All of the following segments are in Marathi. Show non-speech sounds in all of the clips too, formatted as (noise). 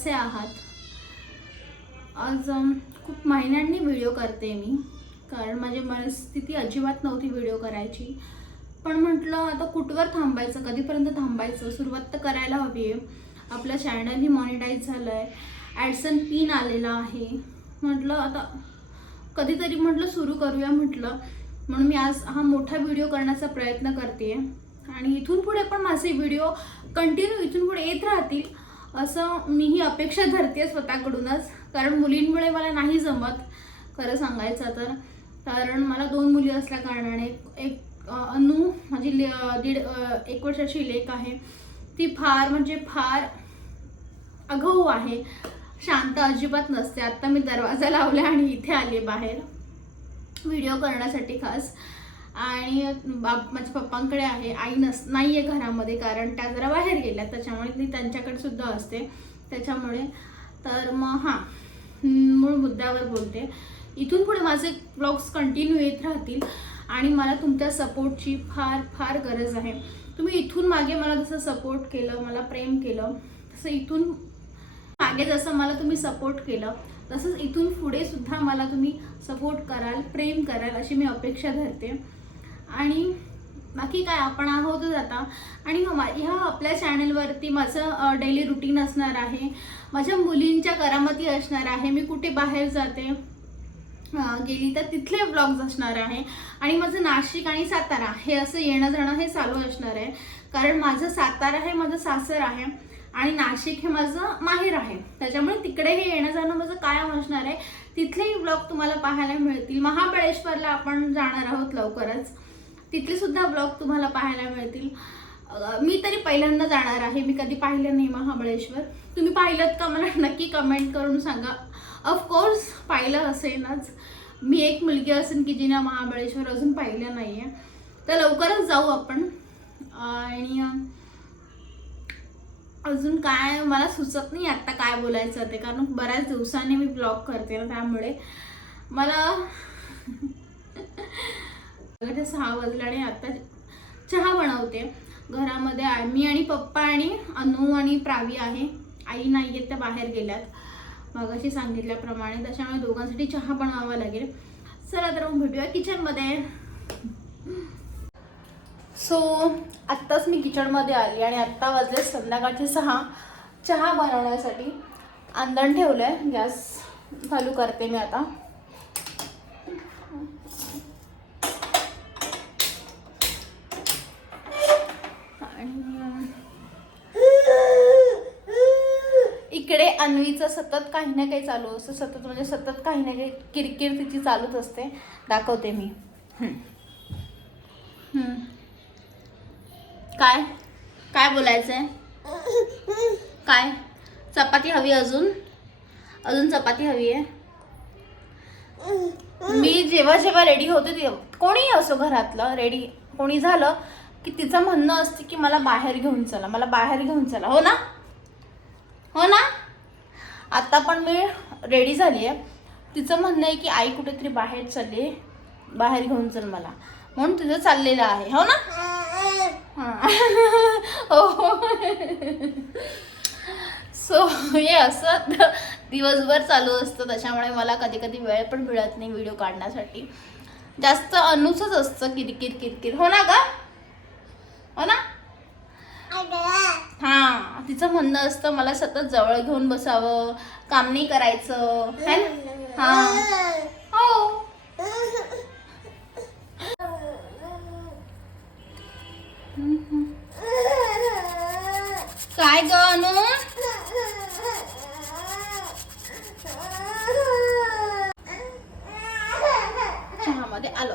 कसे आहात. आज खूप महिन्यांनी व्हिडिओ करते मी कारण माझी मनस्थिती अजिबात नव्हती व्हिडिओ करायची. पण म्हटलं आता कुठवर थांबायचं? कधीपर्यंत थांबायचं? सुरुवात तर करायला हवी आहे. आपलं चॅनलही मॉनिटाईज झालं आहे ॲडसन पिन आलेला आहे. म्हटलं आता कधीतरी म्हटलं सुरू करूया म्हटलं. म्हणून मी आज हा मोठा व्हिडिओ करण्याचा प्रयत्न करते आणि इथून पुढे पण माझे व्हिडिओ कंटिन्यू इथून पुढे येत राहतील. असं मी ही अपेक्षा धरते स्वतःकडूनच. कारण मुलींमुळे मला नाही जमत खरं सांगायचं तर. कारण मला दोन मुली असल्या कारणाने एक अनु माझी ले दीड एक वर्षाची लेख आहे. ती फार म्हणजे फार अघाऊ आहे. शांत अजिबात नसते. आत्ता मी दरवाजा लावला आणि इथे आले बाहेर. व्हिडिओ करण्यासाठी खास. आणि बाप माझ्या पप्पांकडे आहे आई नस नाही आहे घरामध्ये कारण त्या जरा बाहेर गेल्या. त्याच्यामुळे मी त्यांच्याकडे सुद्धा असते. त्याच्यामुळे तर मग हां मूळ मुद्द्यावर बोलते. इथून पुढे माझे ब्लॉग्स कंटिन्यू येत राहतील आणि मला तुमच्या सपोर्टची फार फार गरज आहे. तुम्ही इथून मागे मला जसं सपोर्ट केलं मला प्रेम केलं तसं इथून मागे जसं मला तुम्ही सपोर्ट केलं तसंच इथून पुढे सुद्धा मला तुम्ही सपोर्ट कराल प्रेम कराल अशी मी अपेक्षा धरते. आणि बाकी काय आपण आहोतच आता. आणि हो, ह्या आपल्या चॅनलवरती माझं डेली रुटीन असणार आहे. माझ्या मुलींच्या करामती असणार आहे. मी कुठे बाहेर जाते गेली तर तिथले ब्लॉग्स असणार आहे. आणि माझं नाशिक आणि सातारा हे असं येणं जाणं हे चालू असणार आहे. कारण माझं सातारा हे माझं सासर आहे आणि नाशिक हे माझं माहेर आहे. त्याच्यामुळे तिकडे हे येणं जाणं माझं कायम असणार आहे. तिथलेही ब्लॉग तुम्हाला पाहायला मिळतील. महाबळेश्वरला आपण जाणार आहोत लवकरच. तिथले सुद्धा ब्लॉग तुम्हाला पाहायला मिळतील. मी तरी पहिल्यांदा जाणार आहे. मी कधी पाहिलं नाही महाबळेश्वर तुम्ही पाहिलं का मला? (laughs) नक्की कमेंट करून सांगा. ऑफकोर्स पाहिलं असेलच. मी एक मुलगी असेल की जिने महाबळेश्वर अजून पाहिलं नाही आहे तर लवकरच जाऊ आपण. आणि अजून काय मला सुचत नाही आत्ता काय बोलायचं ते. कारण बऱ्याच दिवसांनी मी ब्लॉग करते ना त्यामुळे. मला (laughs) ते सहा वाजले आणि आता चहा बनवते. घरामध्ये मी आणि पप्पा आणि अनु आणि प्रावी आहे. आई नाही आहेत त्या बाहेर गेल्यात. मगाशी सांगितल्याप्रमाणे त्याच्यामुळे दोघांसाठी चहा बनवावा लागेल. चला तर मग भेटूया किचनमध्ये. सो आत्ताच मी किचनमध्ये आली आणि आत्ता वाजले संध्याकाळचे सहा. चहा बनवण्यासाठी आंदण ठेवलं आहे गॅस चालू करते मी आता. आणि इकडे अन्वीचं सतत काही ना काही चालू असतं. सतत म्हणजे सतत काही ना काही किरकिर तिची चालूच असते. दाखवते मी. काय काय? काय बोलायचंय? काय? चपाती हवी अजून? अजून चपाती हवी आहे? मी जेव्हा जेव्हा रेडी होते तेव्हा कोणीही असो घरातलं रेडी कोणी झालं की तिचं म्हणणं असते की मला बाहेर घेऊन चला मला बाहेर घेऊन चला. हो ना? हो ना? आता पण मी रेडी झाली आहे. तिचं म्हणणं आहे की आई कुठेतरी बाहेर चालली बाहेर घेऊन चल मला. म्हणून तुझं चाललेलं आहे. हो ना? (laughs) हो. सो हे असं दिवसभर चालू असतं. त्याच्यामुळे मला कधी कधी वेळ पण मिळत नाही व्हिडिओ काढण्यासाठी. जास्त अनुचंच असतं किरकिर किरकिर. हो ना का हो ना? हा तिचं म्हणणं असतं मला सतत जवळ घेऊन बसावं काम नाही करायचं है ना? हा. हो. काय ग अनु? चहामध्ये आलो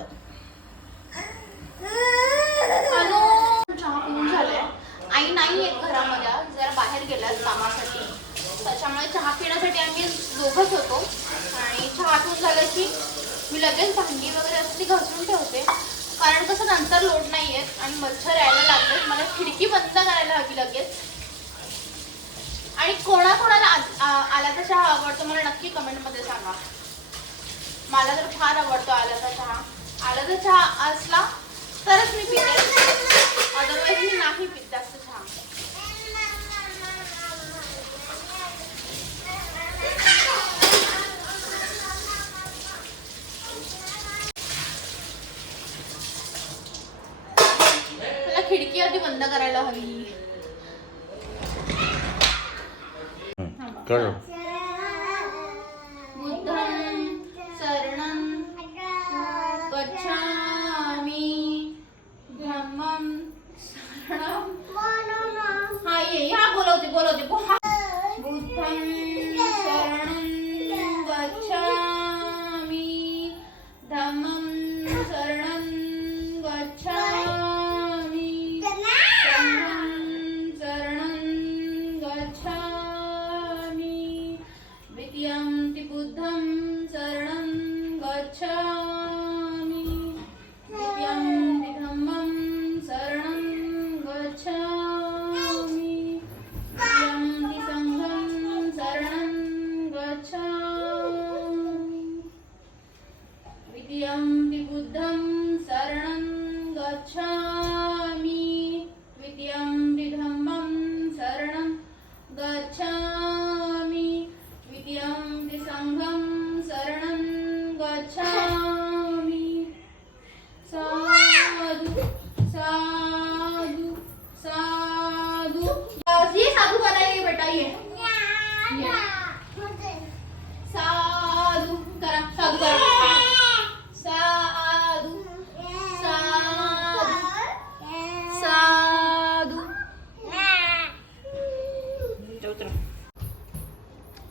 अनु चहा पिऊन झालाय आई नाही आहेत घरामध्ये. जरा बाहेर गेल्यात कामासाठी. त्याच्यामुळे चहा पिण्यासाठी आम्ही दोघंच होतो. आणि चहा पिऊन झालं की मी लगेच भांडी वगैरे असं ती घासून ठेवते. कारण कसं नंतर लोट नाही येत आणि मच्छर यायला लागले. मला खिडकी बंद करायला हवी लगेच. आणि कोणाकोणाला आ- आल्याचा चहा आवडतो मला नक्की कमेंटमध्ये सांगा. मला तर फार आवडतो आल्याचा चहा. आल्याचा चहा असला तरच मी पिते. अदरवाईज मी नाही पित जास्त. करायला हवी. कर हा ये बोलवते बोलवते बो- हा. बुद्धं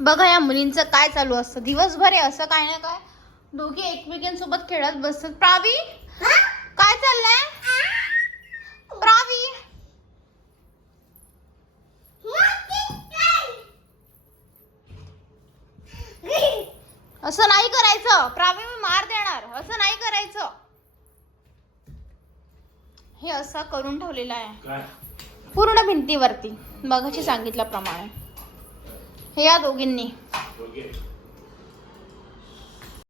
बघा या मुलींचं काय चालू असतं? दिवसभर आहे असं काय ना काय? दोघे एकमेकांसोबत खेळत बसतात. प्रावी? काय चाललंय? प्रावी? असं नाही करायचं. प्रावी मी मार देणार. असं नाही करायचं. हे असं करून ठेवलेलं आहे. काय? पूर्ण भिंतीवरती. मगाशी सांगितल्याप्रमाणे. हे या दोघींनी.